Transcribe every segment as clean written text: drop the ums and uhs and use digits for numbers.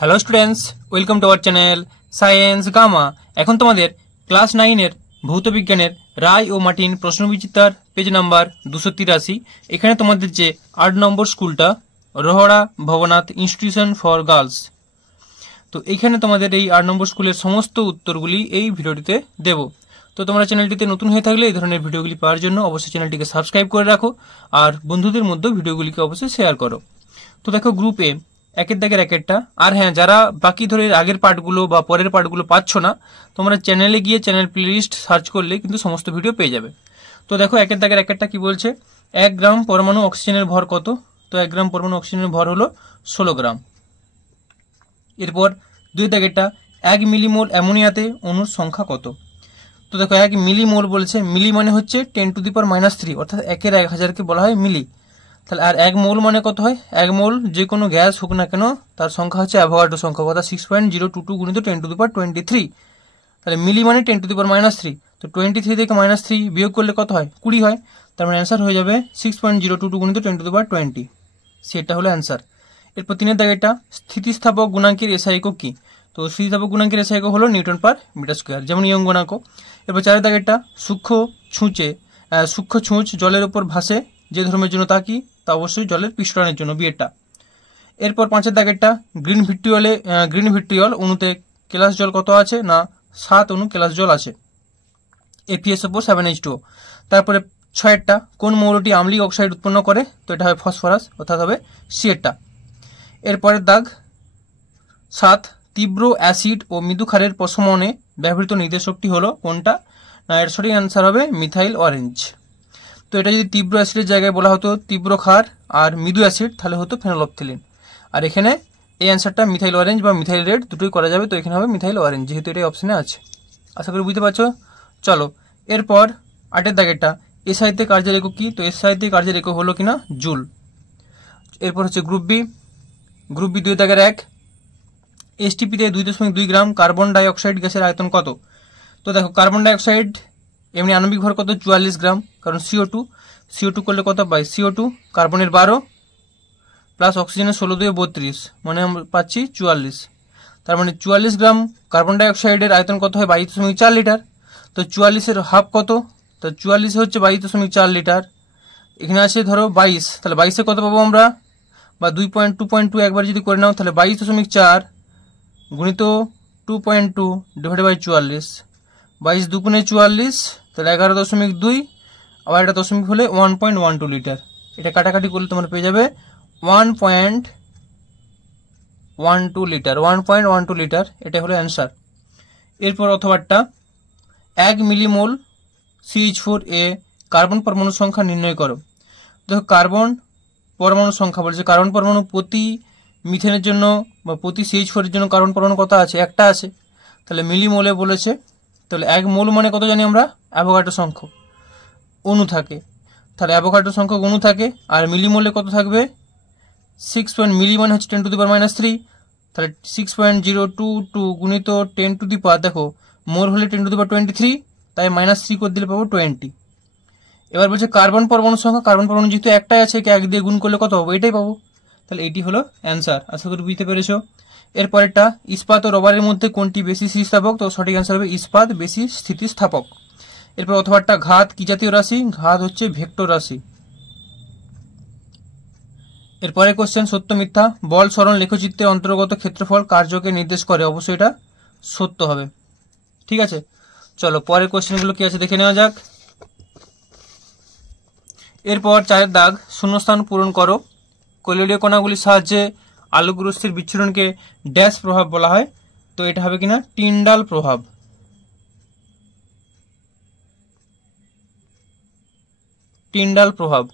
Hello students, welcome to our channel Science Gamma. এখন তোমাদের class 9-এর ভৌত বিজ্ঞানের রায় ও মার্টিন প্রশ্নবিচিত্রার পেজ নাম্বার 283। এখানে তোমাদের যে 8 নম্বর স্কুলটা Rohra Bhabanath institution for girls, তো এইখানে তোমাদের এই 8 নম্বর স্কুলের সমস্ত উত্তরগুলি এই ভিডিওটিতে দেব। তো তোমরা চ্যানেলটিতে নতুন হয়ে থাকলে এই ধরনের ভিডিওগুলি পাওয়ার জন্য অবশ্যই চ্যানেলটিকে সাবস্ক্রাইব করে রাখো আর বন্ধুদের মধ্যে ভিডিওগুলিকে অবশ্যই শেয়ার করো। তো দেখো গ্রুপে একের দাগের একেরটা। আর হ্যাঁ, যারা বাকি ধরে আগের পার্টগুলো বা পরের পার্টগুলো পাচ্ছ না, তোমরা চ্যানেলে গিয়ে চ্যানেল প্লেলিস্ট সার্চ করলে কিন্তু সমস্ত ভিডিও পেয়ে যাবে। তো দেখো একের দাগের একেরটা কি বলছে, 1 গ্রাম পরমাণু অক্সিজেনের ভর কত? তো 1 গ্রাম পরমাণু অক্সিজেনের ভর হলো 16 গ্রাম। এরপর 2 দাগেরটা, 1 মিলিমোল অ্যামোনিয়াতে অণুর সংখ্যা কত? তো দেখো 1 মিলিমোল বলছে, মিলি মানে হচ্ছে 10⁻³ অর্থাৎ 1-এর 1000কে বলা হয় মিলি। তাহলে আর 1 মোল মানে কত হয়? 1 মোল যে কোনো গ্যাস হোক না কেন তার সংখ্যা হচ্ছে অ্যাভোগাড্রো সংখ্যা, অর্থাৎ 6.022 গুণিত 10⁻23। তাহলে মিলি মানে 10⁻³ তো 23 থেকে -3 বিয়োগ করলে কত হয়? 20 হয়। তার মানে অ্যান্সার হয়ে যাবে 6.022 গুণিত 10⁻20। সেটা হলো অ্যান্সার। এরপর 3-এর দাগেরটা, স্থিতিস্থাপক গুণাঙ্কের এসআই একক কি? তো স্থিতিস্থাপক গুণাঙ্কের এসআই একক হলো নিউটন পার মিটার স্কোয়ার, যেমন ইয়ং গুণাঙ্ক। এরপর 4-এর দাগেরটা, সূক্ষ্ম ছুঁচ জলের উপর ভাসে যে ধর্মের জন্য তা কি? তা অবশ্যই জলের পৃষ্ঠটানের জন্য, বিয়েটা। এরপর 5-এর দাগেরটা, গ্রিন ভিট্রিয়ল অণুতে কেলাস জল কত আছে? না 7 অণু কেলাস জল আছে, FeSO4 7H2O। তারপরে 6-এরটা, কোন মৌলটি আম্লিক অক্সাইড উৎপন্ন করে? তো এটা হবে ফসফরাস, অর্থাৎ হবে C-এরটা। এরপরের দাগ 7, তীব্র অ্যাসিড ও মৃদু ক্ষারের প্রশমনে ব্যবহৃত নির্দেশকটি হলো কোনটা? না এর সঠিক অ্যান্সার হবে মিথাইল অরেঞ্জ। তো এটা যদি তীব্র অ্যাসিডের জায়গায় বলা হতো তীব্র ক্ষার আর মৃদু অ্যাসিড, তাহলে হতো ফেনলফথেলিন। আর এখানে এই অ্যান্সারটা মিথাইল অরেঞ্জ বা মিথাইল রেড দুটোই করা যাবে, তো এখানে হবে মিথাইল অরেঞ্জ, যেহেতু এটাই অপশনে আছে। আশা করি বুঝতে পারছো। চলো এরপর 8-এর দাগেরটা, এসআইতে কার্যের একক কি? তো এসআইতে কার্যের একক হলো কিনা জুল। এরপর হচ্ছে গ্রুপ বি 2 দাগের 1, এসটিপিতে 2.2 গ্রাম কার্বন ডাই অক্সাইড গ্যাসের আয়তন কত? তো দেখো কার্বন ডাই অক্সাইড এমনি আণবিক ভর কত? 44 গ্রাম, কারণ CO2 করলে কত পাই? CO2 কার্বনের 12 প্লাস অক্সিজেনের 16 দিয়ে 32, মানে আমরা পাচ্ছি 44। তার মানে 44 গ্রাম কার্বন ডাই অক্সাইডের আয়তন কত হয়? 22.4 লিটার। তো 44-এর হাফ কত? তো 44 হচ্ছে 22.4 লিটার। এখানে আছে ধরো 22, তাহলে 22-এ কত পাবো আমরা? বা 2.2 একবার যদি করে নাও, তাহলে 22.4 গুণিত 2.2 ডিভাইডেড বাই 44, 22 দুগুণে 44, তাহলে 11.2, আবার এটা দশমিক হলে 1.12 লিটার। এটা কাটাকাটি করলে তোমরা পেয়ে যাবে 1.12 লিটার, 1.12 লিটার। এটা হলো অ্যান্সার। এরপর অথবাটা 1 মিলিমোল CH4 কার্বন পরমাণু সংখ্যা নির্ণয় করো। দেখো কার্বন পরমাণু সংখ্যা বলছে, কার্বন পরমাণু প্রতি মিথেনের জন্য বা প্রতি CH4 এর জন্য কার্বন পরমাণু কত আছে? একটা আছে। তাহলে মিলিমোলে বলেছে, তাহলে 1 মোল মানে কত জানি আমরা? অ্যাভোগাড্রো সংখ্যক অণু থাকে, তাহলে অ্যাভোগাড্রো সংখ্যক অণু থাকে। আর মিলিমোলে কত থাকবে? 6 মিলি মানে হচ্ছে 10⁻³ তাহলে 6.022 গুণিত 10⁻, দেখো মোল হলে 10⁻23, তাই -3 করে দিলে পাবো 20। এবার বলছে কার্বন পরমাণু সংখ্যা, কার্বন পরমাণু যেহেতু একটাই আছে, 1 দিয়ে গুণ করলে কত পাবো? এটাই পাবো। তাহলে এটি হলো অ্যান্সার। আশা করি বুঝতে পেরেছো। এরপরেরটা, ইস্পাত ও রবারের মধ্যে কোনটি বেশি স্থিতিস্থাপক? তো সঠিক অ্যান্সার হবে ইস্পাত বেশি স্থিতিস্থাপক। এরপর অথবাটা, ঘাত কি জাতীয় রাশি? ঘাত হচ্ছে ভেক্টর রাশি। এরপরে কোশ্চেন, সত্য মিথ্যা, বল সরণ লেখচিত্রের অন্তর্গত ক্ষেত্রফল কার্যকে নির্দেশ করে, অবশ্যই এটা সত্য হবে। ঠিক আছে, চলো পরের কোশ্চেনগুলো কি আছে দেখে নেওয়া যাক। এরপর 4-এর দাগ, শূন্যস্থান পূরণ করো। কলিডীয় কণাগুলির সাহায্যে আলোক রশ্মির বিচ্ছুরণকে ড্যাশ প্রভাব বলা হয়। তো এটা হবে কিনা টিন্ডাল প্রভাব। টিন্ডাল প্রভাব।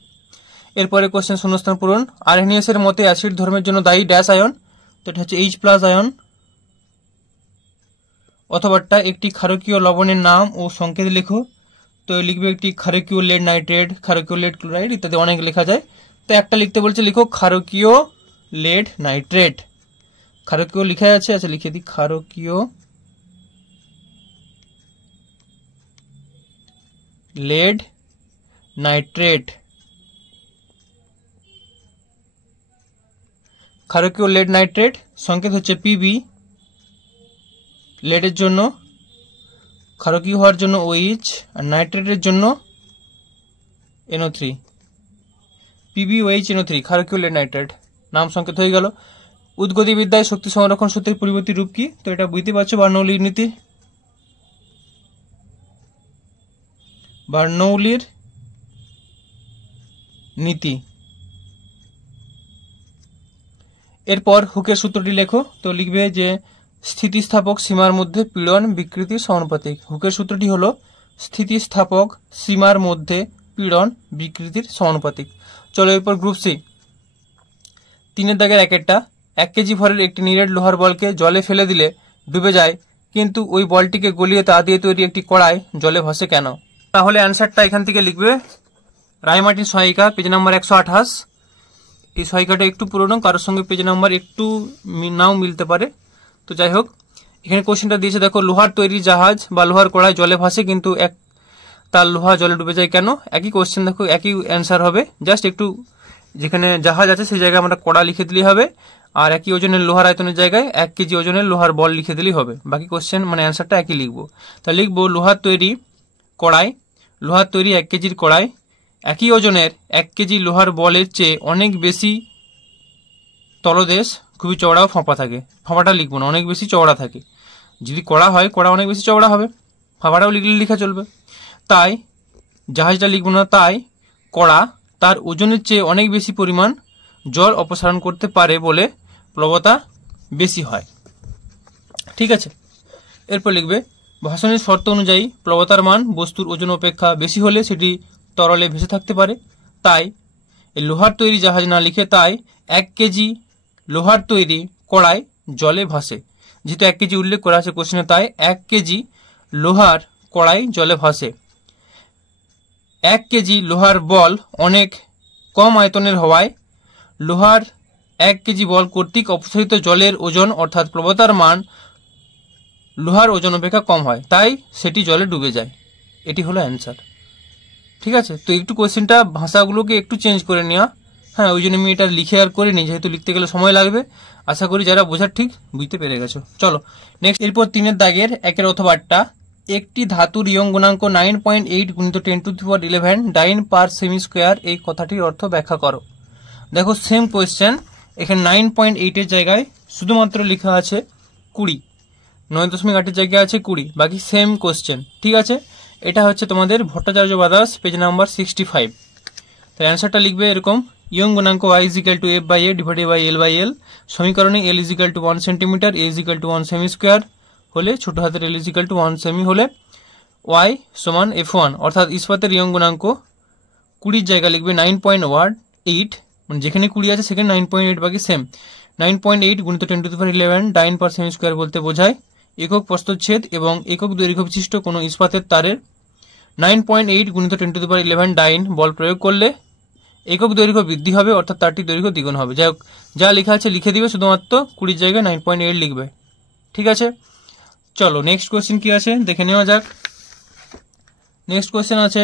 এরপরে কোশ্চেন শূন্যস্থান পূরণ, আরহেনিয়াসের মতে অ্যাসিড ধর্মের জন্য দায়ী ড্যাশ আয়ন। তো এটা হচ্ছে H+ আয়ন। অথবাটা, একটি ক্ষারকীয় লবণের নাম ও সংকেত লেখো। তো লিখবে একটি ক্ষারকীয় লেড নাইট্রেট, ক্ষারকীয় লেড ক্লোরাইড ইত্যাদি অনেক লেখা যায়। তো একটা লিখতে বলছে, লিখো ক্ষারকীয় লেড নাইট্রেট। ক্ষারকীয় লিখা আছে, আচ্ছা লিখে দিই, ক্ষারকীয় লেড নাইট্রেট। ক্ষারকীয় লেড নাইট্রেট সংকেত হচ্ছে পিবি, লেডের জন্য, ক্ষারকীয় হওয়ার জন্য OH, আর নাইট্রেটের জন্য NO3, PbOH NO3 ক্ষারকীয় লেড নাইট্রেট নাম সংকেত হয়ে গেল। উদ্গতিবিদ্যায় শক্তি সংরক্ষণ সূত্রের পরিবর্তী রূপ কি? তো এটা বুঝতে পারছো, বার্নৌলির নীতি। বার্নৌলির নীতি। এরপর হুকের সূত্রটি লেখো। তো লিখবে যে স্থিতিস্থাপক সীমার মধ্যে পীড়ন বিকৃতির সমানুপাতিক। হুকের সূত্রটি হলো স্থিতিস্থাপক সীমার মধ্যে পীড়ন বিকৃতির সমানুপাতিক। চলো এরপর গ্রুপ সি। 3 দাগের 1 1 কেজি ভরের একটি নিরেট লোহার বলকে জলে ফেলে দিলে ডুবে যায়, কিন্তু ওই বলটিকে গলিয়ে তা দিয়ে তৈরি একটি কড়াই জলে ভাসে কেন? তাহলে অ্যান্সারটা এখান থেকে লিখবে রায় মার্টিন সহায়িকা, পেজ নাম্বার 128। এই সহায়িকাটা একটু পুরনো, কারোর সঙ্গে পেজ নাম্বার একটু নাও মিলতে পারে। তো যাই হোক, এখানে কোশ্চেনটা দিয়েছে দেখো, লোহার তৈরি জাহাজ বা লোহার কড়াই জলে ভাসে, কিন্তু তার লোহা জলে ডুবে যায় কেন? একই কোশ্চেন দেখো, একই অ্যান্সার হবে, জাস্ট একটু যেখানে জাহাজ আছে সেই জায়গায় আমরা কড়া লিখে দিলেই হবে, আর একই ওজনের লোহার আয়তনের জায়গায় 1 কেজি ওজনের লোহার বল লিখে দিলেই হবে। বাকি কোশ্চেন মানে অ্যান্সারটা একই লিখবো। তা লিখবো লোহার তৈরি কড়াই, লোহার তৈরি 1 কেজির কড়াই একই ওজনের 1 কেজি লোহার বলের চেয়ে অনেক বেশি তলদেশ, খুবই চওড়া ও ফাঁপা থাকে। ফাঁপাটা লিখবো না, অনেক বেশি চওড়া থাকে। যদি কড়া হয়, কড়া অনেক বেশি চওড়া হবে, ফাঁপাটাও লিখলে লেখা চলবে। তাই জাহাজটা লিখবো না, তাই কড়া তার ওজনের চেয়ে অনেক বেশি পরিমাণ জল অপসারণ করতে পারে বলে প্লবতা বেশি হয়। ঠিক আছে, এরপর লিখবে ভাষণের শর্ত অনুযায়ী প্লবতার মান বস্তুর ওজন অপেক্ষা বেশি হলে সেটি তরলে ভেসে থাকতে পারে। তাই এই লোহার তৈরি জাহাজ না লিখে তাই 1 কেজি লোহার তৈরি কড়াই জলে ভাসে। যেহেতু 1 কেজি উল্লেখ করা আছে কোশ্চেনে, তাই 1 কেজি লোহার কড়াই জলে ভাসে। 1 কেজি লোহার বল অনেক কম আয়তনের হওয়ায় লোহার 1 কেজি বল কর্তৃক অপসারিত জলের ওজন অর্থাৎ প্লবতার মান লোহার ওজন অপেক্ষা কম হয়, তাই সেটি জলে ডুবে যায়। এটি হলো অ্যান্সার। ঠিক আছে, তো একটু কোশ্চেনটা ভাষাগুলোকে একটু চেঞ্জ করে নেওয়া, হ্যাঁ, ওই জন্য আমি এটা লিখে আর করিনি, যেহেতু লিখতে গেলে সময় লাগবে। আশা করি যারা বোঝার ঠিক বুঝতে পেরে গেছো। চলো নেক্সট। এরপর 3 দাগের 1 অথবা 8 একটি ধাতুর ইয়ং গুণাঙ্ক 9.8 গুণিত 10⁻11 ডাইন পার সেমি স্কোয়ার, এই কথাটির অর্থ ব্যাখ্যা করো। দেখো সেম কোয়েশ্চেন, এখানে 9.8 এর জায়গায় শুধুমাত্র লেখা আছে 20, 9.8 এর জায়গায় আছে 20, বাকি সেম কোয়েশ্চেন। ঠিক আছে, এটা হচ্ছে তোমাদের ভট্টাচার্য ব্রাদার্স, পেজ নাম্বার 65। তো অ্যান্সারটা লিখবে এরকম, ইয়ং গুণাঙ্ক y = f/a divided by l/l, সমীকরণে l = 1 centimetre, a = 1 semi square হলে, ছোট হাতের l = 1 সেমি হলে y সমান f1, অর্থাৎ ইস্পাতের ইয়ং গুণাঙ্ক 20 জায়গা লিখবে 9.8, মানে যেখানে 20 আছে সেখানে 9.8, বাকি সেম। 9.8 গুণিত 10⁻11 ডাইন পার সেমি স্কোয়ার বলতে বোঝায় একক প্রস্থচ্ছেদ এবং একক দৈর্ঘ্য বিশিষ্ট কোনো ইস্পাতের তারের 9.8 গুণিত 10⁻11 ডাইন বল প্রয়োগ করলে একক দৈর্ঘ্য বৃদ্ধি হবে, অর্থাৎ তারটির দৈর্ঘ্য দ্বিগুণ হবে। যাই হোক, যা লেখা আছে লিখে দিবে, শুধুমাত্র 20 জায়গায় 9.8 লিখবে। ঠিক আছে, চলো নেক্সট কোয়েশ্চেন কি আছে দেখে নেওয়া যাক। নেক্সট কোয়েশ্চেন আছে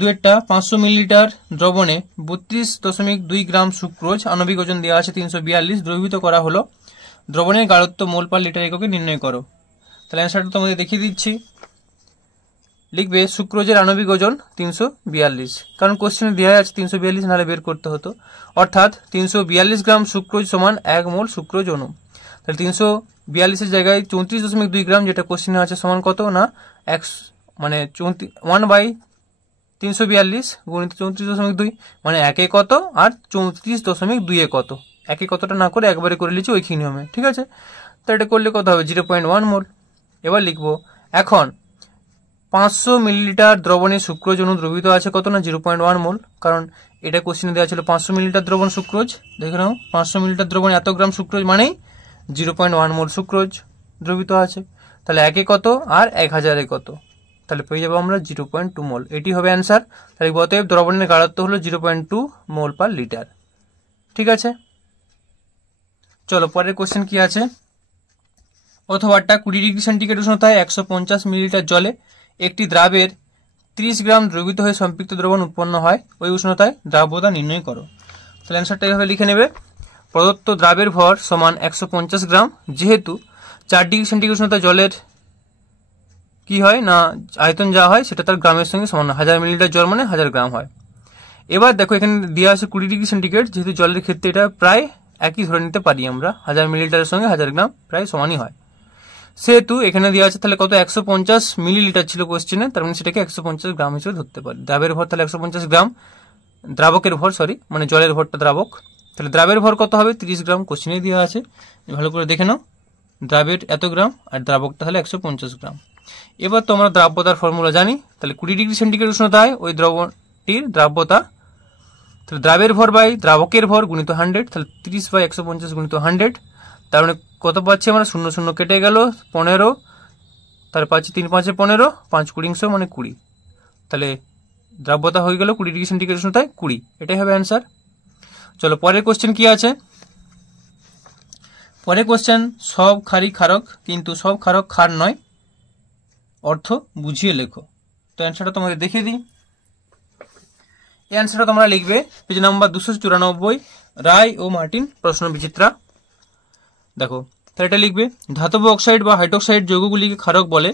2 500 মিলিলিটার দ্রবণে 32.2 গ্রাম সুক্রোজ, আণবিক ওজন দেওয়া আছে 342, দ্রবীভূত করা হলো। দ্রবণের গাঢ়ত্ব মোল পার লিটার এককে নির্ণয় করো। তাহলে অ্যান্সারটা তোমাদের দেখিয়ে দিচ্ছি। লিখবে সুক্রোজের আণবিক ওজন 342, কারণ কোশ্চেনে দেওয়া আছে 342, নাহলে বের করতে হতো। অর্থাৎ 342 গ্রাম সুক্রোজ সমান 1 মোল সুক্রোজ অণু। তাহলে 342 এর জায়গায় 34.2 গ্রাম, যেটা কোশ্চেনে আছে, সমান কত না 1/342 গুণিত 34.2, মানে 1 কত আর 34.2 কত, একে কতটা না করে একবারে করে লিখছি ওই নিয়মে। ঠিক আছে, তো এটা করলে কত হবে 0.1 মোল। এবার লিখবো এখন 500 মিলিলিটার দ্রবণে সুক্রোজ অণু দ্রবীভূত আছে কত না 0.1 মোল, কারণ এটা কোশ্চেনে দেওয়া ছিল 500 মিলিলিটার দ্রবণ সুক্রোজ। দেখে নাও 500 মিলিলিটার দ্রবণে এত গ্রাম সুক্রোজ মানেই 0.1 মোল সুক্রোজ দ্রবীভূত আছে। তাহলে 1 কত আর 1000 কত, তাহলে পেয়ে যাবো আমরা 0.2 মোল। এটি হবে অ্যান্সার। তাহলে অতএব দ্রবণের গাঢ়ত্ব হলো 0.2 মোল পার লিটার। ঠিক আছে, চলো পরের কোশ্চেন কি আছে। অথবা 20 ডিগ্রি সেন্টিগ্রেড উষ্ণতায় 150 মিলিলিটার জলে একটি দ্রাবের 30 গ্রাম দ্রবীভূত হয়ে সম্পৃক্ত দ্রবণ উৎপন্ন হয়, ওই উষ্ণতায় দ্রাব্যতা নির্ণয় করো। তাহলে অ্যান্সারটা এইভাবে লিখে নেবে। প্রদত্ত দ্রাবের ভর সমান 150 গ্রাম, যেহেতু 4 ডিগ্রি সেন্টিগ্রেড উষ্ণতা জলের কি হয় না আয়তন যা হয় সেটা তার গ্রামের সঙ্গে সমান, 1000 মিলিলিটার জল মানে 1000 গ্রাম হয়। এবার দেখো এখানে দেওয়া আছে 20 ডিগ্রি সেন্টিগ্রেড, যেহেতু জলের ক্ষেত্রে এটা প্রায় একই ধরে নিতে পারি আমরা, 1000 মিলিলিটারের সঙ্গে 1000 গ্রাম প্রায় সমানই হয়। সেহেতু এখানে দেওয়া আছে তাহলে কত 150 মিলিলিটার ছিল কোশ্চেনে, তার মানে সেটাকে 150 গ্রাম হিসেবে ধরতে পারি। দ্রাবের ভর তাহলে 150 গ্রাম, দ্রাবকের ভর মানে জলের ভরটা দ্রাবক, তাহলে দ্রাবের ভর কত হবে 30 গ্রাম কোশ্চেনে দেওয়া আছে, ভালো করে দেখে নাও। দ্রাবের এত গ্রাম আর দ্রাবকটা হলে 150 গ্রাম। এবার তো আমরা দ্রাব্যতার ফর্মুলা জানি, তাহলে 20 ডিগ্রি সেন্টিগ্রেড উষ্ণতায় ওই দ্রবটির দ্রাব্যতা, তাহলে দ্রাবের ভর বাই দ্রাবকের ভর গুণিত 100, তাহলে 30 বাই 150 গুণিত 100, তার মানে কত পাচ্ছি আমরা, 0 0 কেটে গেল 15, তার পাচ্ছি 3 5 15, 5 20 মানে 20, তাহলে দ্রাব্যতা হয়ে গেল 20 ডিগ্রি সেন্টিগ্রেড উষ্ণতায় 20, এটাই হবে অ্যান্সার। চলো পরের কোশ্চেন কি আছে। পরের কোশ্চেন, সব ক্ষারই ক্ষারক কিন্তু সব ক্ষারক ক্ষার নয়, অর্থ বুঝিয়ে লেখো। তো অ্যান্সারটা তোমাদের দেখিয়ে দিই। এই অ্যান্সারটা তোমরা লিখবে পেজ নাম্বার 294, রায় ও মার্টিন প্রশ্ন বিচিত্রা। দেখো তাহলে এটা লিখবে, ধাতব অক্সাইড বা হাইড্রোক্সাইড যৌগগুলিকে ক্ষারক বলে,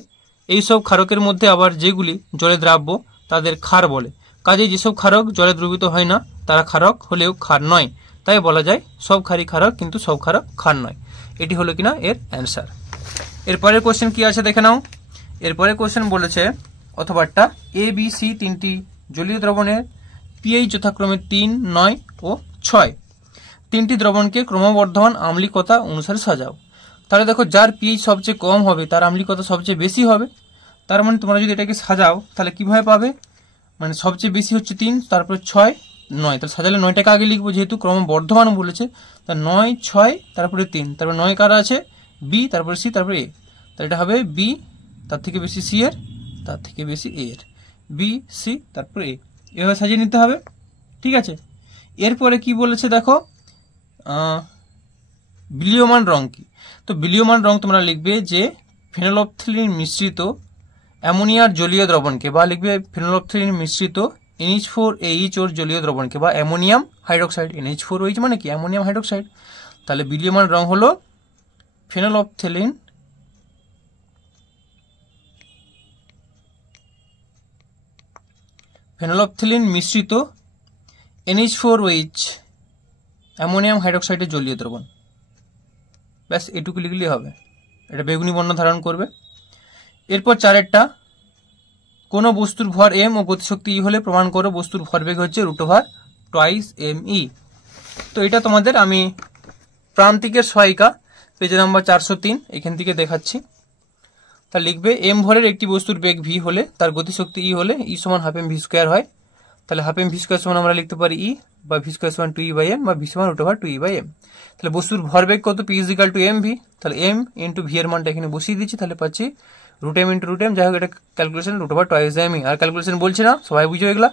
এইসব ক্ষারকের মধ্যে আবার যেগুলি জলে দ্রাব্য তাদের ক্ষার বলে। কাজেই যেসব ক্ষারক জলে দ্রবীভূত হয় না তারা ক্ষারক হলেও ক্ষার নয়, তাই বলা যায় সব ক্ষারই ক্ষারক কিন্তু সব ক্ষারক ক্ষার নয়। এটি হলো কিনা এর অ্যান্সার। এরপরের কোশ্চেন কি আছে দেখে নাও। এরপরে কোশ্চেন বলেছে অথবাটা এ বি সি তিনটি জলীয় দ্রবণের পিএইচ যথাক্রমে 3, 9 ও 6, তিনটি দ্রবণকে ক্রমবর্ধমান আম্লিকতা অনুসারে সাজাও। তাহলে দেখো যার পিএইচ সবচেয়ে কম হবে তার আম্লিকতা সবচেয়ে বেশি হবে, তার মানে তোমরা যদি এটাকে সাজাও তাহলে কিভাবে পাবে, মানে সবচেয়ে বেশি হচ্ছে 3, তারপরে 6, 9, তাহলে সাজালে 9টাকে আগে লিখবো যেহেতু ক্রমবর্ধমান বলেছে, তা 9, 6, তারপরে 3, তারপরে 9 কারা আছে বি, তারপরে সি, তারপরে এ, তাহলে এটা হবে বি, তার থেকে বেশি সি এর, তার থেকে বেশি এ এর, বি সি তারপরে এ, এভাবে সাজিয়ে নিতে হবে। ঠিক আছে, এরপরে কি বলেছে দেখো, বিলীয়মান রং কি। তো বিলীয়মান রং তোমরা লিখবে যে ফেনোলফথেলিন মিশ্রিত অ্যামোনিয়ার জলীয় দ্রবণকে, বা লিখবে ফেনোলফথেলিন মিশ্রিত NH4AH ওর জলীয় দ্রবণকে, বা অ্যামোনিয়াম হাইড্রোক্সাইড। NH4OH মানে কি অ্যামোনিয়াম হাইড্রোক্সাইড, তাহলে বিলীয়মান রং হলো ফেনোলফথেলিন মিশ্রিত NH4OH অ্যামোনিয়াম হাইড্রোক্সাইডের জলীয় দ্রবণ। ব্যাস এটুকু লিখলেই হবে, এটা বেগুনি বর্ণ ধারণ করবে। এরপর 4এরটা, কোনো বস্তুর ভর m ও গতিশক্তি e হলে প্রমাণ করো বস্তুর ভরবেগ হচ্ছে √2m/e। তো এটা তোমাদের আমি প্রান্তিকের সহায়িকা পেজ নাম্বার 403 এখান থেকে দেখাচ্ছি। তা লিখবে m ভরের একটি বস্তুর বেগ v হলে তার গতিশক্তি e হলে e সমান ½ m/v² হয়, তাহলে ½ m/v² সমান আমরা লিখতে পারি e, বা v² সমান 2e/m, বা v সমান √2e/m। তাহলে বস্তুর ভরবেগ কত, p = mv, তাহলে m × v এর মানটা এখানে বসিয়ে দিচ্ছি, তাহলে পাচ্ছি √m × √m, যাই হোক এটা ক্যালকুলেশন √2m, আর ক্যালকুলেশন বলছি না, সবাই বুঝো এগুলা।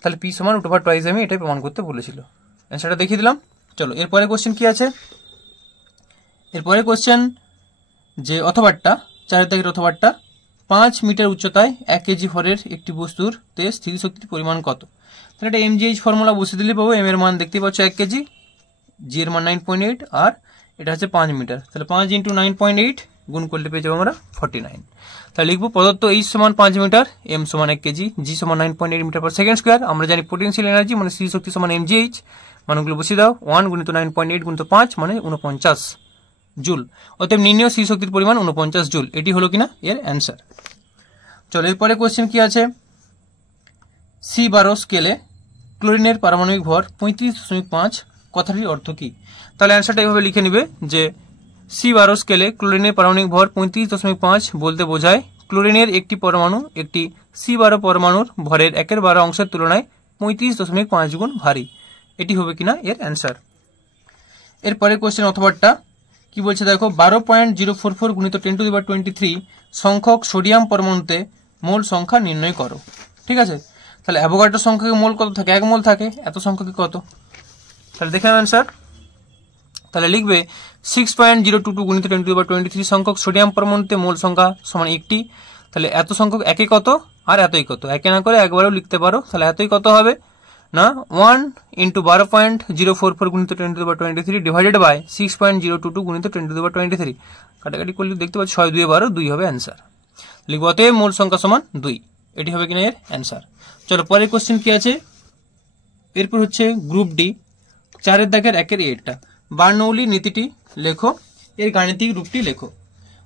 তাহলে p সমান √2m এটাই প্রমাণ করতে বলেছিল, অ্যান্সারটা দেখিয়ে দিলাম। চলো এরপরে কোশ্চেন কি আছে। এরপরে কোশ্চেন যে অথবাটা 4 দাগের অথবাটা, 5 মিটার উচ্চতায় 1 কেজি ভরের একটি বস্তুর তে স্থিতিশক্তির পরিমাণ কত। তাহলে এটা mgh ফর্মুলা বসে দিলে পাবো, m এর মান দেখতে পাচ্ছ 1 কেজি, g এর মান 9.8, আর এটা হচ্ছে 5 মিটার, তাহলে 5 × 9.8 গুণ করলে পেয়ে যাবো আমরা 49। তাহলে লিখবো প্রদত্ত h সমান 5 মিটার, m সমান 1 কেজি, g সমান 9.8 মিটার পার সেকেন্ড স্কোয়ার। আমরা জানি পোটেনশিয়াল এনার্জি মানে স্থিতিশক্তি সমান mgh, মানগুলো বসিয়ে দাও, 1 × 9.8 × 5 মানে 49 জুল, অতএব নির্ণয় স্থিতিশক্তির পরিমাণ 49 জুল। এটি হলো কিনা এর অ্যান্সার। চলো এরপরে কোশ্চেন কি আছে, C12 স্কেলে ক্লোরিনের পারমাণবিক ভর 35.5, কথাটির অর্থ কি। তাহলে অ্যান্সারটা এইভাবে লিখে নিবে যে C12 স্কেলে ক্লোরিনের পারমাণবিক ভর 35.5 বলতে বোঝায় ক্লোরিনের একটি পরমাণু একটি C12 পরমাণুর ভরের 1/12 অংশের তুলনায় 35.5 গুণ ভারী। এটি হবে কিনা এর অ্যান্সার। এরপরে কোশ্চেন অথবাটা কি বলছে দেখো, 12.044 × 10⁻23 সংখ্যক সোডিয়াম পরমাণুতে মোল সংখ্যা নির্ণয় করো। ঠিক আছে, তাহলে অ্যাভোগাড্রো সংখ্যকে মোল কত থাকে, 1 মোল থাকে, এত সংখ্যকে কত, তাহলে দেখে অ্যান্সার। তাহলে লিখবে 6.022 × 10⁻23 সংখ্যক সোডিয়াম পরমাণুতে মোল সংখ্যা সমান 1টি, তাহলে এত সংখ্যক একে কত আর এতই কত, একে না করে একবারও লিখতে পারো, তাহলে এতই কত হবে না 1 ইন্টু 12.044 গুণিত 10⁻23 ডিভাইডেড বাই 6.022 গুণিত 10⁻23। কাটাকাটি করলে দেখতে পাচ্ছি 6 2 12, 2 হবে অ্যান্সার। লিখব অতএব মূল সংখ্যা সমান 2, এটি হবে কিনা এর অ্যান্সার। চলো পরের কোশ্চেন কি আছে, এরপর হচ্ছে গ্রুপ ডি 4 দাগের 1 এরটা বার্নৌলি নীতিটি লেখো, এর গাণিতিক রূপটি লেখো।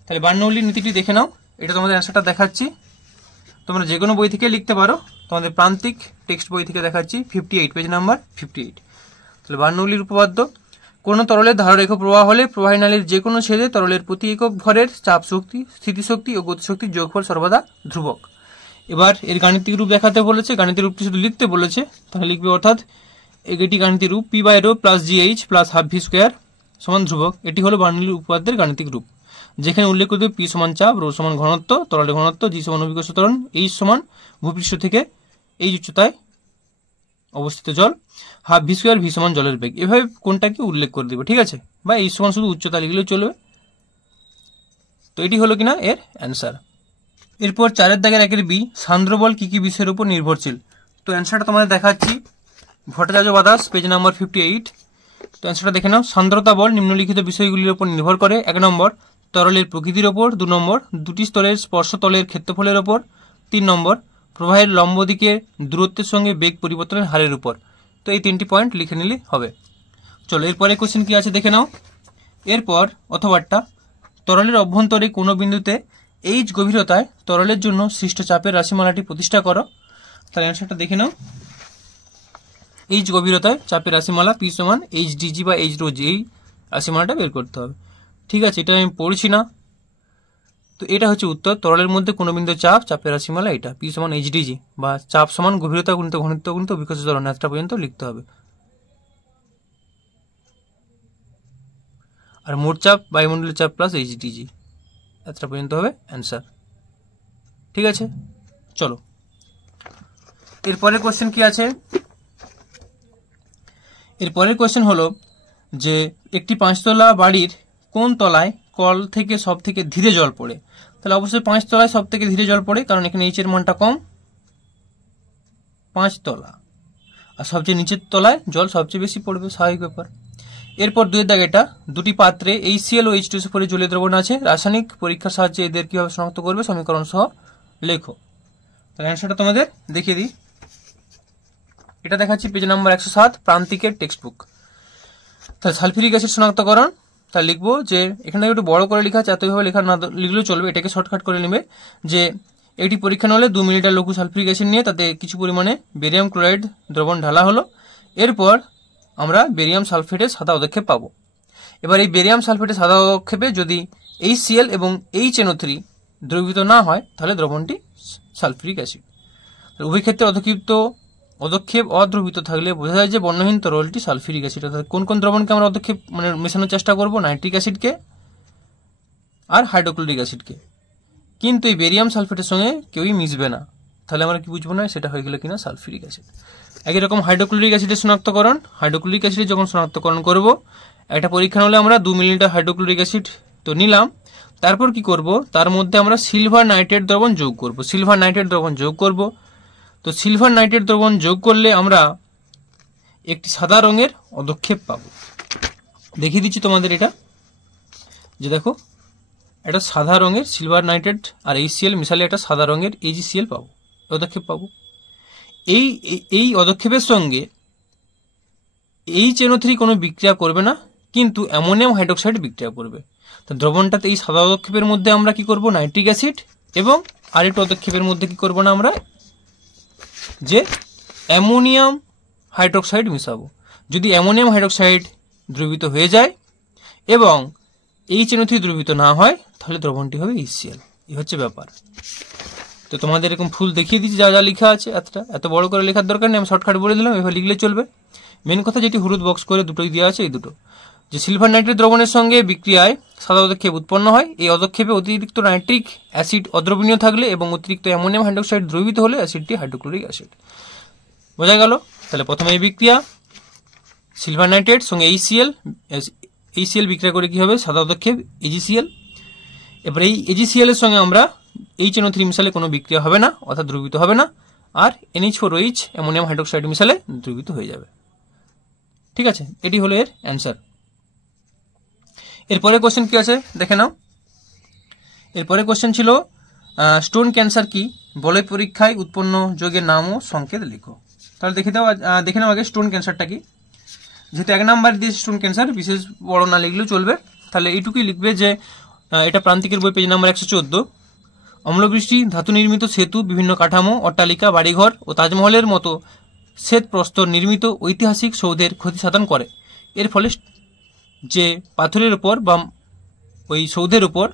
তাহলে বার্নৌলি নীতিটি দেখে নাও, এটা তোমাদের অ্যান্সারটা দেখাচ্ছি, তোমরা যে কোনো বই থেকে লিখতে পারো, তোমাদের প্রান্তিক টেক্সট বই থেকে দেখাচ্ছি 58 পেজ নাম্বার 58। তাহলে বার্নৌলির উপপাদ্য, কোনো তরলের ধারারেখ প্রবাহ হলে প্রবাহী নালীর যে কোনো ছেদে তরলের প্রতি একক ভরের চাপ শক্তি, স্থিতিশক্তি ও গতিশক্তির যোগফল সর্বদা ধ্রুবক। এবার এর গাণিতিক রূপ দেখাতে বলেছে, গাণিতিক রূপটি শুধু লিখতে বলেছে, তাহলে লিখবে অর্থাৎ এটি গাণিতিক রূপ P/ρ plus GH plus half V square সমান ধ্রুবক। এটি হলো বার্নৌলির উপপাদ্যের গাণিতিক রূপ, যেখানে উল্লেখ করবে P সমান চাপ, রো সমান ঘনত্ব, তরলের ঘনত্ব, G সমান অভিকর্ষ ত্বরণ, H সমান ভূপৃষ্ঠ থেকে এই উচ্চতায় অবস্থিত জল, হাফ ভি স্কোয়ার, ভি সমান জলের বেগ। এভাবে কোনটাকে উল্লেখ করে দেবে, ঠিক আছে, বা H সমান শুধু উচ্চতা লিখলেও চলবে। তো এটি হলো কিনা এর অ্যান্সার। এরপর 4 দাগের 1 বি সান্দ্র বল কি কি বিষয়ের উপর নির্ভরশীল। তো অ্যান্সারটা তোমাদের দেখাচ্ছি, ভট্টাচার্য বাদাস পেজ নাম্বার 58। তো অ্যান্সারটা দেখে নাও, সান্দ্রতা বল নিম্নলিখিত বিষয়গুলির উপর নির্ভর করে। 1 নম্বর তরলের প্রকৃতির ওপর, 2 নম্বর দুটি স্তরের স্পর্শ তলের ক্ষেত্রফলের ওপর, 3 নম্বর প্রবাহের লম্ব দিকে দূরত্বের সঙ্গে বেগ পরিবর্তনের হারের উপর। তো এই 3টি পয়েন্ট লিখে নিলে হবে। চলো এরপরে কোশ্চেন কি আছে দেখে নাও। এরপর অথবাটা তরলের অভ্যন্তরে কোনো বিন্দুতে H গভীরতায় তরলের জন্য সৃষ্ট চাপের রাশিমালাটি প্রতিষ্ঠা করো। তাহলে অ্যান্সারটা দেখে নাও, H গভীরতায় চাপের রাশিমালা P সমান HdG বা H⍴, এই রাশিমালাটা বের করতে হবে। ঠিক আছে, এটা আমি পড়ছি না, তো এটা হচ্ছে উত্তর। তরলের মধ্যে কোনো বিন্দু চাপ, চাপের রাশিমালা এটা P সমান HdG বা চাপ সমান গভীরতা গুণিত ঘনত্ব গুণিত অভিকর্ষ ত্বরণ, এতটা পর্যন্ত লিখতে হবে। আর মোট চাপ বায়ুমণ্ডলের চাপ প্লাস HdG, এতটা পর্যন্ত হবে অ্যান্সার। ঠিক আছে, চলো এরপরের কোশ্চেন কি আছে। এরপরের কোশ্চেন হলো যে একটি 5তলা বাড়ির কোন তলায় কল থেকে সব থেকে ধীরে জল পড়ে। তাহলে অবশ্যই 5 তলায় সব থেকে ধীরে জল পড়ে, কারণ এখানে H এর মানটা কম, 5 তলা, আর সবচেয়ে নিচের তলায় জল সবচেয়ে বেশি পড়বে, স্বাভাবিক ব্যাপার। এরপর 2 দাগ, এটা দুটি পাত্রে HCl ও H2SO করে জলীয় দ্রবণ আছে, রাসায়নিক পরীক্ষার সাহায্যে এদের কিভাবে শনাক্ত করবে সমীকরণ সহ লেখো। তাহলে অ্যান্সারটা তোমাদের দেখিয়ে দিই, এটা দেখাচ্ছি পেজ নাম্বার 107 প্রান্তিকের টেক্সট বুক। তাহলে সালফিউরিক অ্যাসিড শনাক্তকরণ, তাহলে লিখবো যে এখানে একটু বড় করে লেখা আছে, এতভাবে লেখা না লিখলেও চলবে, এটাকে শর্টকাট করে নেবে যে এটি পরীক্ষা হলে 2 মিলিলিটার লঘু সালফিউরিক অ্যাসিড নিয়ে তাতে কিছু পরিমাণে বেরিয়াম ক্লোরাইড দ্রবণ ঢালা হলো। এরপর আমরা বেরিয়াম সালফেটের সাদা পদক্ষেপ পাবো। এবার এই বেরিয়াম সালফেটের সাদা পদক্ষেপে যদি HCl এবং HNO3 দ্রবীভূত না হয়, তাহলে দ্রবণটি সালফিউরিক অ্যাসিড। উভয় ক্ষেত্রে পদক্ষেপ অদ্রবীত থাকলে বোঝা যায় যে বর্ণহীন তরলটি সালফিউরিক অ্যাসিড। অর্থাৎ কোন কোন দ্রবণকে আমরা পদক্ষেপ মেশানোর চেষ্টা করব, নাইট্রিক অ্যাসিডকে আর হাইড্রোক্লোরিক অ্যাসিডকে, কিন্তু এই বেরিয়াম সালফেটের সঙ্গে কেউই মিশবে না। তাহলে আমরা কি বুঝবো না, সেটা হয়ে গেল কিনা সালফিউরিক অ্যাসিড। একই রকম হাইড্রোক্লোরিক অ্যাসিডের শনাক্তকরণ, হাইড্রোক্লোরিক অ্যাসিডের যখন শনাক্তকরণ করব, একটা পরীক্ষা হলে আমরা 2 মিলিলিটার হাইড্রোক্লোরিক অ্যাসিড তো নিলাম, তারপর কি করব, তার মধ্যে আমরা সিলভার নাইট্রেট দ্রবণ যোগ করব। সিলভার নাইট্রেট দ্রবণ যোগ করব, তো সিলভার নাইট্রেট দ্রবণ যোগ করলে আমরা একটি সাদা রঙের পদক্ষেপ পাবো। দেখিয়ে দিচ্ছি তোমাদের এটা, যে দেখো একটা সাদা রঙের সিলভার নাইট্রেট আর HCl মিশালে একটা সাদা রঙের AgCl পাবো, পদক্ষেপ পাবো। এই পদক্ষেপের সঙ্গে HNO3 কোনো বিক্রিয়া করবে না, কিন্তু অ্যামোনিয়াম হাইড্রোক্সাইড বিক্রিয়া করবে। তো দ্রবণটাতে এই সাদা পদক্ষেপের মধ্যে আমরা কি করব, নাইট্রিক অ্যাসিড, এবং আরেকটা পদক্ষেপের মধ্যে কি করব না আমরা, যে অ্যামোনিয়াম হাইড্রোক্সাইড মিশাবো। যদি অ্যামোনিয়াম হাইড্রোক্সাইড দ্রবীভূত হয়ে যায় এবং HNO3 দ্রবীভূত না হয়, তাহলে দ্রবণটি হবে HCl। এই হচ্ছে ব্যাপার। তো তোমাদের এরকম ফুল দেখিয়ে দিচ্ছি যা যা লেখা আছে, এত বড় করে লেখার দরকার নেই, আমি শর্টকাট বলে দিলাম, এভাবে লিখলে চলবে। মেন কথা যেটি হলুদ বক্স করে দুটোই দেওয়া আছে, এই দুটো, যে সিলভার নাইট্রেট দ্রবণের সঙ্গে বিক্রিয়ায় সাদা পদক্ষেপ উৎপন্ন হয়। এই পদক্ষেপে অতিরিক্ত নাইট্রিক অ্যাসিড অদ্রবণীয় থাকলে এবং অতিরিক্ত অ্যামোনিয়াম হাইড্রোক্সাইড দ্রবীভূত হলে অ্যাসিডটি হাইড্রোক্লোরিক অ্যাসিড। বোঝা গেল? তাহলে প্রথমে এই বিক্রিয়া সিলভার নাইট্রেট সঙ্গে HCl বিক্রিয়া করে কি হবে, সাদা পদক্ষেপ AgCl। এবার এই AgCl এর সঙ্গে আমরা HNO3 মিশালে কোনো বিক্রিয়া হবে না, অর্থাৎ দ্রবীভূত হবে না, আর NH4OH অ্যামোনিয়াম হাইড্রোক্সাইড মিশালে দ্রবীভূত হয়ে যাবে। ঠিক আছে, এটি হলো এর অ্যান্সার। এরপরে কোশ্চেন কি আছে দেখে নাও। এরপরে কোশ্চেন ছিল স্টোন ক্যান্সার কি, বলয় পরীক্ষায় উৎপন্ন যৌগের নাম ও সংকেত লিখো। তাহলে দেখে নাও আগে স্টোন ক্যান্সারটা কি। যেহেতু 1 নাম্বার দিয়েছে স্টোন ক্যান্সার, বিশেষ বড় না লিখলেও চলবে, তাহলে এইটুকুই লিখবে যে এটা প্রান্তিকের বই পেজ নাম্বার 114। অম্লবৃষ্টি, ধাতু নির্মিত সেতু, বিভিন্ন কাঠামো, অট্টালিকা, বাড়িঘর ও তাজমহলের মতো শ্বেত প্রস্তর নির্মিত ঐতিহাসিক সৌধের ক্ষতি সাধন করে। এর ফলে যে পাথরের উপর বা ওই সৌধের উপর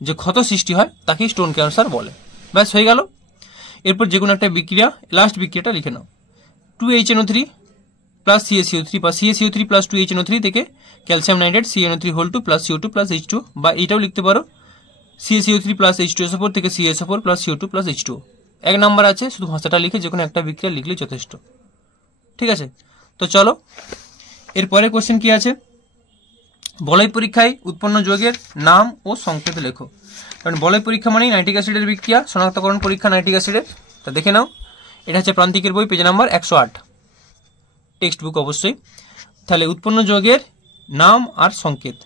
যে ক্ষত সৃষ্টি হয় তাকেই স্টোন ক্যান্সার বলে। ব্যাস হয়ে গেল। এরপর যে কোনো একটা বিক্রিয়া, লাস্ট বিক্রিয়াটা লিখে নাও। 2HNO3 প্লাস CaCO3 বা CaCO3 প্লাস 2HNO3 থেকে calcium nitrate CnO3 plus CO2 plus H2, বা এইটাও লিখতে পারো CaCO3 প্লাস H2SO4 থেকে CaSO4 plus CO2 plus H2। 1 number আছে, শুধু ভাষাটা লিখে যে কোনো একটা বিক্রিয়া লিখলেই যথেষ্ট। ঠিক আছে, তো চলো এরপরে কোশ্চেন কি আছে। বলয় পরীক্ষায় উৎপন্ন যৌগের নাম ও সংকেত লেখো। কারণ বলয় পরীক্ষা মানেই নাইট্রিক অ্যাসিডের বিক্রিয়া, শনাক্তকরণ পরীক্ষা নাইট্রিক অ্যাসিডের। তা দেখে নাও, এটা হচ্ছে প্রান্তিকের বই পেজ নাম্বার 108, টেক্সট বুক অবশ্যই। তাহলে উৎপন্ন যৌগের নাম আর সংকেত।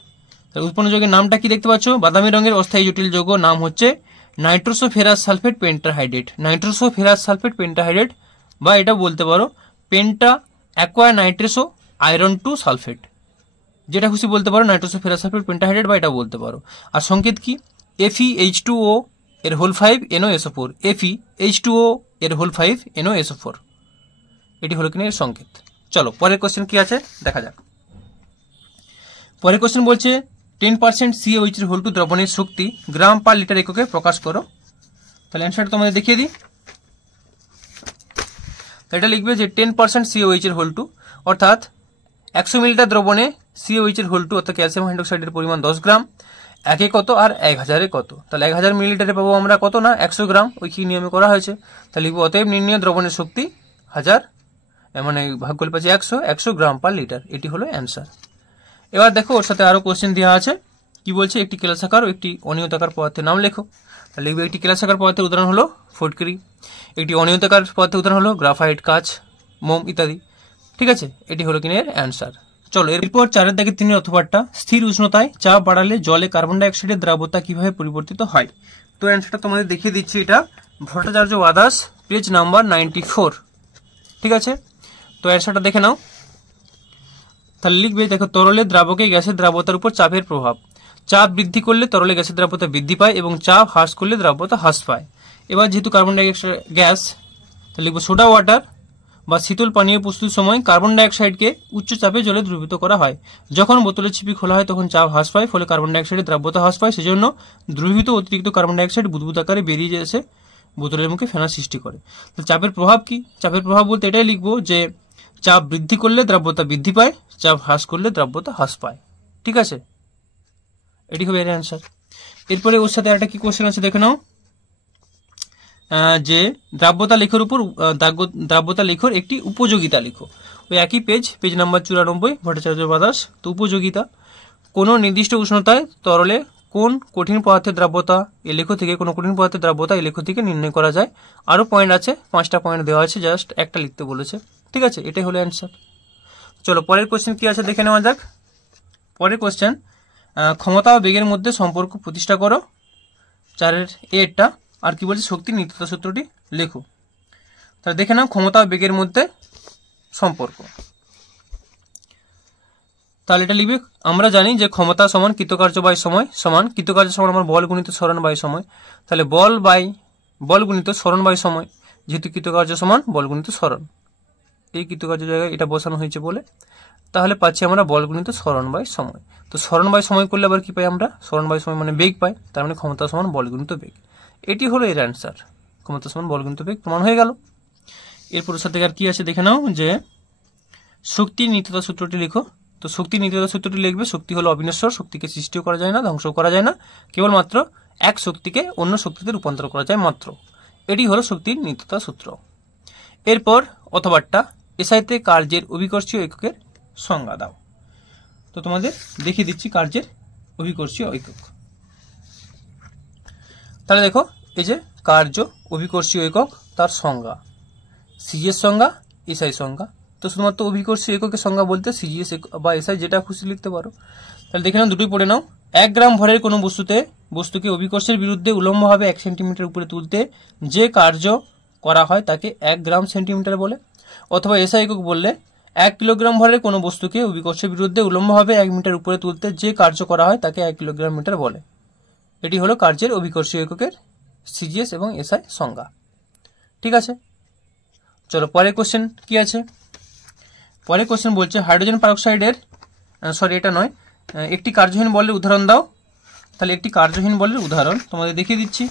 তাহলে উৎপন্ন যৌগের নামটা কি দেখতে পাচ্ছ, বাদামি রঙের অস্থায়ী জটিল যৌগ, নাম হচ্ছে নাইট্রোসোফেরাস সালফেট পেন্টাহাইড্রেট। নাইট্রোসোফেরাস সালফেট পেন্টাহাইড্রেট, বা এটা বলতে পারো পেন্টা অ্যাকোয়া নাইট্রেসো আয়রন 2 সালফেট, যেটা খুশি বলতে পারো, নাইট্রোসোফেরাস সালফেট পেন্টাহাইড্রেট, বা এটা বলতে পারো। আর সংকেত কি, FeH2O এর হোল 5 NOSO4, FeH2O এর হোল 5 NOSO4, এটি হলো কিনা এর সংকেত। চলো পরের কোশ্চেন কি আছে দেখা যাক। পরের কোশ্চেন বলছে 10% CaOH এর হোল 2 দ্রবণের শক্তি গ্রাম পার লিটার এককে প্রকাশ করো। তাহলে অ্যান্সারটা তোমাদের দেখিয়ে দিই। এটা লিখবে যে 10% CaOH এর হোল 2, অর্থাৎ 100 মিলিলিটার দ্রবণে CaOH এর হোল 2 অর্থাৎ ক্যালসিয়াম হাইড্রোক্সাইডের পরিমাণ 10 গ্রাম, একে কত আর 1000-এ কত। তাহলে 1000 মিলিলিটারে পাবো আমরা কত না 100 গ্রাম, ওই কি নিয়মে করা হয়েছে। তাহলে লিখবো অতএব নির্ণীয় দ্রবণের শক্তি 1000, মানে ভাগ করলে পাচ্ছি 100 গ্রাম পার লিটার। এটি হলো অ্যান্সার। এবার দেখো ওর সাথে আরো কোশ্চেন দেওয়া আছে, কি বলছে, একটি কেলাসাকার ও একটি অনিয়তাকার পদার্থের নাম লেখো। তাহলে লিখবে একটি কেলাসাকার পদার্থের উদাহরণ হলো ফটকিরি, একটি অনিয়তাকার পদার্থের উদাহরণ হলো গ্রাফাইট, কাঁচ, মোম ইত্যাদি। ঠিক আছে, এটি হলো কিনা এর অ্যান্সার। চলো এরপর 4 দাগের 3 অথবাটা, স্থির উষ্ণতায় চাপ বাড়ালে জলে কার্বন ডাই অক্সাইডের দ্রাবতা কিভাবে পরিবর্তিত হয়। তো অ্যান্সারটা তোমাদের দেখিয়ে দিচ্ছি, এটা ভট্টাচার্য আদার্স পেজ নাম্বার 94। ঠিক আছে, তো অ্যান্সারটা দেখে নাও। তাহলে লিখবে, দেখো তরলে দ্রাবকে গ্যাসের দ্রাবতার উপর চাপের প্রভাব। চাপ বৃদ্ধি করলে তরলে গ্যাসের দ্রাবতা বৃদ্ধি পায় এবং চাপ হ্রাস করলে দ্রাবতা হ্রাস পায়। এবার যেহেতু কার্বন ডাই অক্সাইড গ্যাস, তাহলে লিখবো সোডা ওয়াটার বা শীতল পানীয় প্রস্তুতির সময় কার্বন ডাই অক্সাইডকে উচ্চ চাপে জলে দ্রবীভূত করা হয়। যখন বোতলের ছিপি খোলা হয় তখন চাপ হ্রাস পায়, ফলে কার্বন ডাই অক্সাইডের দ্রাব্যতা হ্রাস পায়। সেজন্য দ্রবীভূত অতিরিক্ত কার্বন ডাই অক্সাইড বুদবুদ আকারে বেরিয়ে এসে বোতলের মুখে ফেনার সৃষ্টি করে। তো চাপের প্রভাব কি, চাপের প্রভাব বলতে এটাই লিখবো যে চাপ বৃদ্ধি করলে দ্রাব্যতা বৃদ্ধি পায়, চাপ হ্রাস করলে দ্রাব্যতা হ্রাস পায়। ঠিক আছে, এটি হবে এর অ্যান্সার। এরপরে ওর সাথে একটা কি কোশ্চেন আছে দেখে নাও, যে দ্রাব্যতা লেখর উপর দ্রাব্যতা লেখর একটি উপযোগিতা লিখো। ওই একই পেজ নাম্বার 94 ভট্টাচার্য আদার্স। তো উপযোগিতা, কোন নির্দিষ্ট উষ্ণতায় তরলে কোন কঠিন পদার্থের দ্রাব্যতা এই লেখ থেকে, কোন কঠিন পদার্থের দ্রাব্যতা এই লেখ থেকে নির্ণয় করা যায়। আরো পয়েন্ট আছে, 5টা পয়েন্ট দেওয়া আছে, জাস্ট একটা লিখতে বলেছে। ঠিক আছে, এটাই হলো অ্যান্সার। চলো পরের কোশ্চেন কি আছে দেখে নেওয়া যাক। পরের কোশ্চেন, ক্ষমতা ও বেগের মধ্যে সম্পর্ক প্রতিষ্ঠা করো। 4-এর এরটা। আর কি বলছে, শক্তির নিত্যতা সূত্রটি লেখো। তাহলে দেখে নাও ক্ষমতা ও বেগের মধ্যে সম্পর্ক। তাহলে এটা লিখবে, আমরা জানি যে ক্ষমতা সমান কৃতকার্য বাই সময় সমান কৃতকার্য সমান আমার বল গুণিত সরণ বাই সময়। তাহলে বল গুণিত সরণ বাই সময়, যেহেতু কৃতকার্য সমান বল গুণিত সরণ, এই কৃতকার্য জায়গায় এটা বসানো হয়েছে বলে, তাহলে পাচ্ছি আমরা বল গুণিত সরণ বাই সময়। তো সরণ বাই সময় করলে আবার কি পাই আমরা, সরণ বাই সময় মানে বেগ পাই, তার মানে ক্ষমতা সমান বল গুণিত বেগ। এটি হলো এর অ্যান্সার, ক্ষমতা সমান বল গুণিত বেগ প্রমাণ হয়ে গেল। এরপর সাথে আর কি আছে দেখে নাও, যে শক্তির নিত্যতা সূত্রটি লিখো। তো শক্তির নিত্যতা সূত্রটি লিখবে, শক্তি হলো অবিনশ্বর, শক্তিকে সৃষ্টিও করা যায় না, ধ্বংসও করা যায় না, কেবলমাত্র এক শক্তিকে অন্য শক্তিতে রূপান্তর করা যায় মাত্র। এটি হলো শক্তির নিত্যতা সূত্র। এরপর অথবাটা, এসআইতে কার্যের অভিকর্ষীয় এককের সংজ্ঞা দাও। তো তোমাদের দেখিয়ে দিচ্ছি কার্যের অভিকর্ষীয় একক। তাহলে দেখো, এই যে কার্য অভিকর্ষীয় একক, তার সংজ্ঞা সিজিএস সংজ্ঞা, এসআই সংজ্ঞা। তো শুধুমাত্র অভিকর্ষীয় এককের সংজ্ঞা বলতে সিজিএস বা এসআই যেটা খুশি লিখতে পারো। তাহলে দেখে নাও, দুটোই পড়ে নাও। 1 গ্রাম ভরের কোনো বস্তুকে অভিকর্ষের বিরুদ্ধে উলম্বভাবে 1 সেন্টিমিটার উপরে তুলতে যে কার্য করা হয় তাকে 1 গ্রাম সেন্টিমিটার বলে। অথবা এসআই একক বললে 1 কিলোগ্রাম ভরের কোনো বস্তুকে অভিকর্ষের বিরুদ্ধে উলম্বভাবে 1 মিটার উপরে তুলতে যে কার্য করা হয় তাকে 1 কিলোগ্রাম মিটার বলে। এটি হলো কার্যের অভিকর্ষীয় এককের সিজিএস এবং এসআই সংজ্ঞা। ঠিক আছে, চলো পরের কোশ্চেন কি আছে। পরের কোশ্চেন বলছে হাইড্রোজেন পারঅক্সাইডের এটা নয়, একটি কার্যহীন বলের উদাহরণ দাও। তাহলে একটি কার্যহীন বলের উদাহরণ তোমাদের দেখিয়ে দিচ্ছি।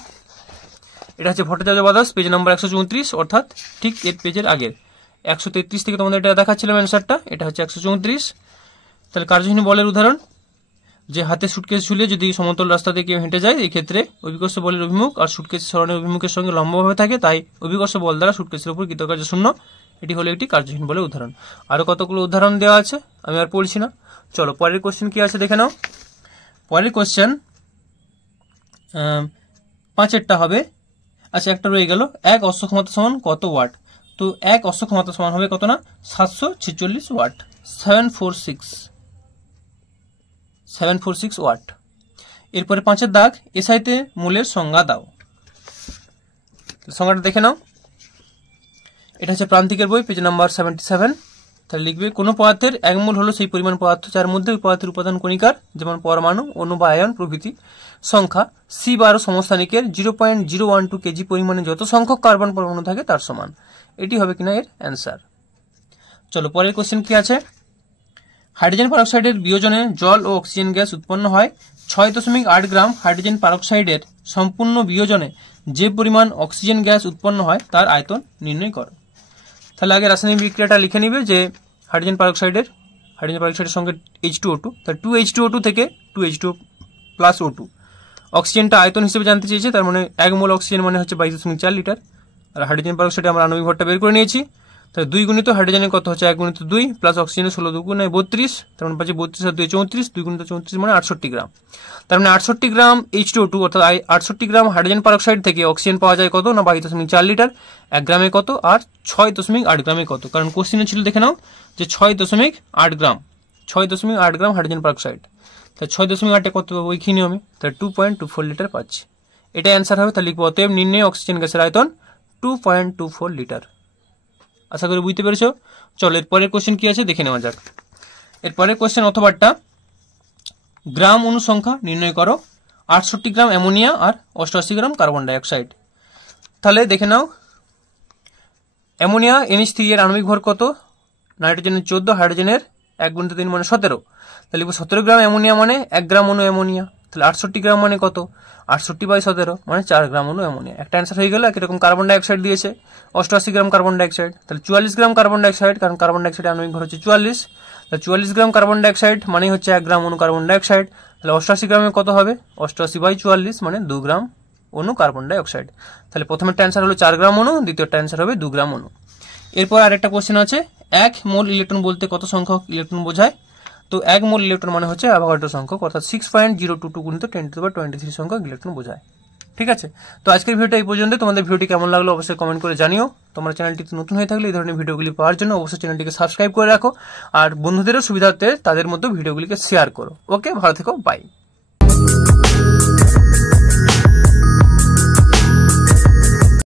এটা হচ্ছে ভট্টাচার্য ব্রাদার্স, পেজ নম্বর 134, অর্থাৎ ঠিক এর পেজের আগের 133 থেকে তোমাদের এটা দেখাচ্ছিলাম অ্যান্সারটা, এটা হচ্ছে 134। তাহলে কার্যহীন বলের উদাহরণ, যে হাতে সুটকেস ঝুলিয়ে যদি সমতল রাস্তা দিয়ে কেউ হেঁটে যায়, এই ক্ষেত্রে অভিকর্ষ বলের অভিমুখ আর সুটকেস সরণের অভিমুখের সঙ্গে লম্বভাবে থাকে, তাই অভিকর্ষ বল দ্বারা সুটকেসের উপর কৃতকার্য শূন্য। এটি হলো একটি কার্যহীন বলের উদাহরণ। আরো কতগুলো উদাহরণ দেওয়া আছে, আমি আর পড়ছি না। চলো পরের কোশ্চেন কি আছে দেখে নাও। পরের কোশ্চেন 5-এরটা হবে। আচ্ছা, একটা রয়ে গেল, 1 অশ্ব ক্ষমতা সমান কত ওয়াট। তো 1 অশ্ব ক্ষমতা সমান হবে কত না, 746 ওয়াট, 746 ওয়াট। এরপরে 5-এর দাগ, এসআইতে মূলের সংজ্ঞা দাও। সংজ্ঞাটা দেখে নাও। এটা হচ্ছে প্রান্তিকের বই, পেজ নাম্বার 77। তাহলে লিখবে, কোনো পদার্থের 1 মোল হলো সেই পরিমাণ পদার্থ যার মধ্যে ওই পদার্থের উপাদান কণিকার, যেমন পরমাণু, অণু বা আয়ন প্রভৃতি সংখ্যা C12 সমস্থানিকের 0.012 কেজি পরিমাণে যত সংখ্যক কার্বন পরমাণু থাকে তার সমান। এটি হবে কিনা এর অ্যান্সার। চলো পরের কোশ্চেন কি আছে। হাইড্রোজেন পারঅক্সাইডের বিয়োজনে জল ও অক্সিজেন গ্যাস উৎপন্ন হয়। 6.8 গ্রাম হাইড্রোজেন পারঅক্সাইডের সম্পূর্ণ বিয়োজনে যে পরিমাণ অক্সিজেন গ্যাস উৎপন্ন হয় তার আয়তন নির্ণয় করো। তাহলে আগে রাসায়নিক বিক্রিয়াটা লিখে নিবে, যে হাইড্রোজেন পারঅক্সাইডের সঙ্গে H2O2, তাহলে 2H2O2 থেকে 2H2O প্লাস O2। অক্সিজেনটা আয়তন হিসেবে জানতে চেয়েছে, তার মানে 1 মোল অক্সিজেন মানে হচ্ছে 22.4 লিটার। আর হাইড্রোজেন পারঅক্সাইডে আমরা আণবিক ভরটা বের করে নিয়েছি। তাহলে 2 গুণিত হাইড্রোজেনের কত হচ্ছে 1 গুণিত 2 প্লাস অক্সিজেনের 16 2 গুণে 32, তার মানে পাচ্ছি 32 আর 2 34, 2 গুণিত 34 মানে 68 গ্রাম। তার মানে 68 গ্রাম H2O2 অর্থাৎ 68 গ্রাম হাইড্রোজেন পারঅক্সাইড থেকে অক্সিজেন পাওয়া যায় কত না 22.4 লিটার। 1 গ্রামে কত আর 6.8 গ্রামে কত, কারণ কোশ্চেনে ছিল দেখে নাও যে 6.8 গ্রাম 6.8 গ্রাম হাইড্রোজেন পারঅক্সাইড। তাহলে 6.8 কত ওইখানে নিয়মে, তাহলে 2.24 লিটার পাচ্ছি। এটা অ্যান্সার হবে। তাহলে লিখবো, অতএব নির্ণয় অক্সিজেন গ্যাসের আয়তন 2.24 লিটার। আশা করি বুঝতে পেরেছো। চলো এর পরের কোশ্চেন কি আছে দেখে নেওয়া যাক। এর পরের কোশ্চেন অথবাটা, গ্রাম অনুসংখ্যা নির্ণয় করো। 68 গ্রাম অ্যামোনিয়া আর 88 গ্রাম কার্বন ডাইঅক্সাইড। তাহলে দেখে নাও, অ্যামোনিয়া NH3 এর আণবিক ভর কত, নাইট্রোজেনের 14, হাইড্রোজেনের 1 গুণিত 3 মানে 17। তাহলে 17 গ্রাম অ্যামোনিয়া মানে 1 গ্রাম অনু অ্যামোনিয়া। তাহলে 68 গ্রাম মানে কত, 68/17 মানে 4 গ্রাম অনু অ্যামোনিয়া। একটা অ্যান্সার হয়ে গেল। একরকম কার্বন ডাইঅক্সাইড দিয়েছে 88 গ্রাম কার্বন ডাইঅক্সাইড, তাহলে 44 গ্রাম কার্বন ডাইঅক্সাইড, কারণ কার্বন ডাইঅক্সাইড আণবিক ভর হচ্ছে 44। তাহলে 44 গ্রাম কার্বন ডাইঅক্সাইড মানে হচ্ছে 1 গ্রাম অনু কার্বন ডাইঅক্সাইড। তাহলে 88 গ্রামে কত হবে, 88/44 মানে 2 গ্রাম অনু কার্বন ডাইঅক্সাইড। তাহলে প্রথমেরটা অ্যান্সার হলো 4 গ্রাম অনু, দ্বিতীয়টা অ্যান্সার হবে 2 গ্রাম অনু। এরপর আরেকটা কোশ্চেন আছে, 1 মোল ইলেকট্রন বলতে কত সংখ্যক ইলেকট্রন বোঝায়। তো 1 মোল ইলেকট্রন মানে হচ্ছে অ্যাভোগাড্রো সংখ্যক, অর্থাৎ 6.022 গুণিত 10⁻23 সংখ্যক ইলেকট্রন বোঝায়। ঠিক আছে, তো আজকের ভিডিওটা এই পর্যন্ত। তোমাদের ভিডিওটি কেমন লাগলো অবশ্যই কমেন্ট করে জানিও। তোমরা চ্যানেলটিতে নতুন হয়ে থাকলে এই ধরনের ভিডিওগুলি পাওয়ার জন্য অবশ্যই চ্যানেলটিকে সাবস্ক্রাইব করে রাখো, আর বন্ধুদেরও সুবিধার্থে তাদের মধ্যে ভিডিওগুলিকে শেয়ার করো। ওকে, ভালো থেকো, বাই।